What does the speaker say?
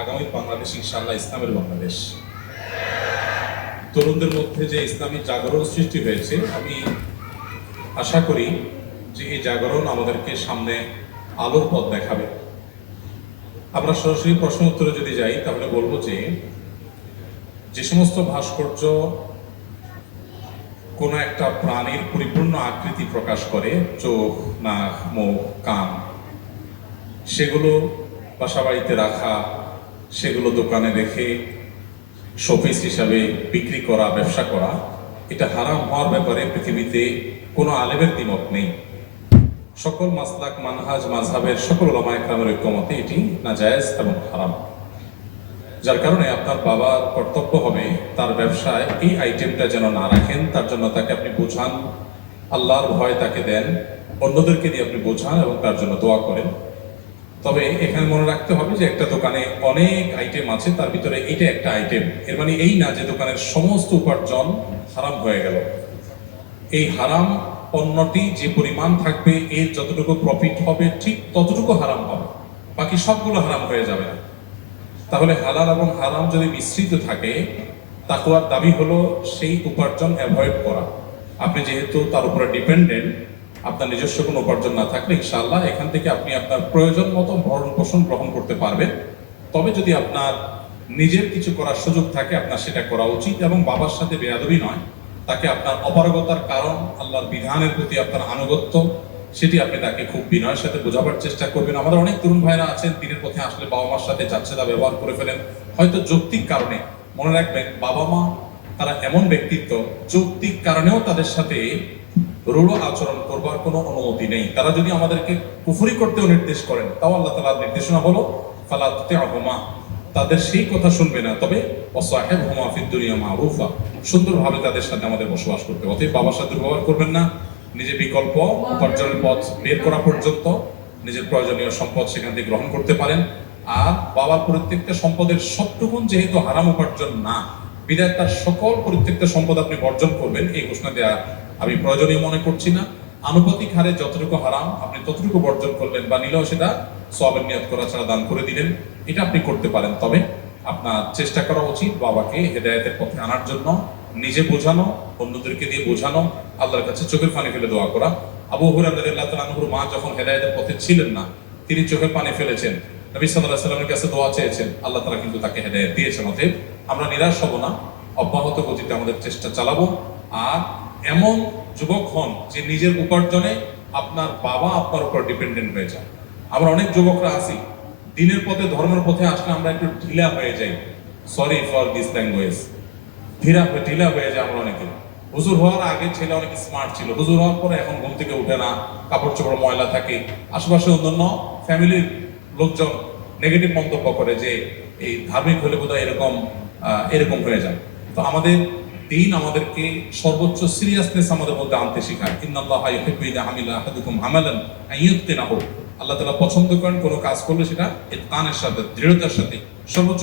আগামী বাংলাদেশ ইনশাআল্লাহ ইসলামের বাংলাদেশ। তরুণদের মধ্যে যে ইসলামী জাগরণ সৃষ্টি হয়েছে, আমি আশা করি যে এই জাগরণ আমাদেরকে সামনে আলোর পথ দেখাবে। আমরা সরাসরি প্রশ্ন উত্তরে যদি যাই তাহলে বলবো যে সমস্ত ভাস্কর্য কোনো একটা প্রাণীর পরিপূর্ণ আকৃতি প্রকাশ করে, চোখ, নাক, মুখ, কান, সেগুলো বাসাবাড়িতে রাখা, সেগুলো দোকানে রেখে শোপিস হিসাবে বিক্রি করা, ব্যবসা করা, এটা হারাম হওয়ার ব্যাপারে পৃথিবীতে কোনো আলেমের দ্বিমত নেই। সকল মাসলাক, মানহাজ, মাযহাবের সকল উলামায়ে কেরামের ঐক্যমতে এটি নাজায়েজ এবং হারাম। যার কারণে আপনার বাবার কর্তব্য হবে তার ব্যবসায় এই আইটেমটা যেন না রাখেন। তার জন্য তাকে আপনি বোঝান, আল্লাহর ভয় তাকে দেন, অন্যদেরকে দিয়ে আপনি বোঝান এবং তার জন্য দোয়া করেন। তবে এখানে মনে রাখতে হবে যে একটা দোকানে অনেক আইটেম আছে, তার ভিতরে এইটা একটা আইটেম। এর মানে এই না যে দোকানের সমস্ত উপার্জন হারাম হয়ে গেল। এই হারাম পণ্যটি যে পরিমাণ থাকবে, এর যতটুকু প্রফিট হবে ঠিক ততটুকু হারাম হবে, বাকি সবগুলো হারাম হয়ে যাবে না। তাহলে হালাল এবং হারাম যদি মিশ্রিত থাকে, তাকওয়ার দাবি হলো সেই উপার্জন অ্যাভয়েড করা। আপনি যেহেতু তার উপরে ডিপেন্ডেন্ট, আপনার নিজস্ব কোনো উপার্জন না থাকলে ইনশাআল্লাহ এখান থেকে আপনি আপনার প্রয়োজন মতো ভরণ পোষণ গ্রহণ করতে পারবেন। তবে যদি আপনার নিজের কিছু করার সুযোগ থাকে, আপনার সেটা করা উচিত। এবং বাবার সাথে বেয়াদবি নয়, তাকে আপনার অপারগতার কারণ, আল্লাহর বিধানের প্রতি আপনার আনুগত্য, সেটি আপনি তাকে খুব বিনয়ের সাথে বোঝাবার চেষ্টা করবেন। আমাদের অনেক তরুণ ভাইরা আছেন, দিনের পথে আসলে বাবা মার সাথে যাচ্ছেদা ব্যবহার করে ফেলেন, হয়তো যৌক্তিক কারণে। মনে রাখবেন, বাবা মা তারা এমন ব্যক্তিত্ব, যৌক্তিক কারণেও তাদের সাথে রূঢ় আচরণ করবার কোনো অনুমতি নেই। তারা যদি আমাদেরকে কুফরি করতেও নির্দেশ করেন, তাও আল্লাহ তাআলার নির্দেশনা হলো ফালা তুতি'হুমা, তাদের সেই কথা শুনবে না। তবে ওয়াসাহিবহুমা ফিদ দুনিয়া মারুফা, সুন্দরভাবে তাদের সাথে আমাদের বসবাস করতে হবে। অতএব বাবার সাথে ব্যবহার করবেন না। নিজে বিকল্প উপার্জনের পথ বের করা পর্যন্ত নিজের প্রয়োজনীয় সম্পদ সেখান থেকে গ্রহণ করতে পারেন। আর বাবার প্রত্যেকটা সম্পদের সবটুকুন যেহেতু হারাম উপার্জন না, বিধায় তার সকল প্রত্যেকটা সম্পদ আপনি বর্জন করবেন, এই ঘোষণা দেওয়া আমি প্রয়োজনীয় মনে করছি না। আনুপাতিক হারে যতটুকু হারাম আপনি ততটুকু বর্জন করলেন, বা নিলেও সেটা সওয়াবের নিয়ত করা ছাড়া দান করে দিলেন, এটা আপনি করতে পারেন। তবে আপনার চেষ্টা করা উচিত বাবাকে হেদায়েতের পথে আনার জন্য, নিজে বোঝানো, অন্যদেরকে দিয়ে বোঝানো, আল্লাহর কাছে চোখের পানি ফেলে দোয়া করা। আবু হুরায়রা রাদিয়াল্লাহু তাআলা আনহুর মা যখন হেদায়েতের পথে ছিলেন না, তিনি চোখের পানি ফেলেছেন, নবী সাল্লাল্লাহু আলাইহি ওয়াসাল্লামের কাছে দোয়া চেয়েছেন, আল্লাহ তাআলা কিন্তু তাকে হেদায়েত দিয়েছেন। অতএব আমরা নিরাশ হব না, অব্যাহত গতিতে আমাদের চেষ্টা চালাবো। আর এমন যুবক হন যে নিজের উপার্জনে আপনার বাবা আপনার উপর ডিপেন্ডেন্ট হয়ে যায়। আমরা অনেক যুবকরা আছি, দিনের পথে, ধর্মের পথে আসলে আমরা একটু ঢিলা হয়ে যাই। সরি ফর দিস ল্যাঙ্গুয়েজ, ঢিলা হয়ে যায় আমরা অনেকে। হুজুর হওয়ার আগে ছেলে অনেক স্মার্ট ছিল, হুজুর হওয়ার পরে এখন ঘুম থেকে উঠে না, কাপড় চোপড় ময়লা থাকে, আশেপাশে অন্যান্য ফ্যামিলির লোকজন নেগেটিভ মন্তব্য করে যে এই ধার্মিক হলে বোধহয় এরকম হয়ে যায়। তো আমাদের দিন আমাদেরকে সর্বোচ্চ সিরিয়াসনেস আমাদের মধ্যে আনতে শেখায়। ইন্নাল্লাহা ইউহিব্বু ইযা আমিলা আহাদুকুম আমালান আন ইউতকিনাহু, আল্লাহ তাআলা পছন্দ করেন কোনো কাজ করলে সেটা ইতকানের সাথে, দৃঢ়তার সাথে, সর্বোচ্চ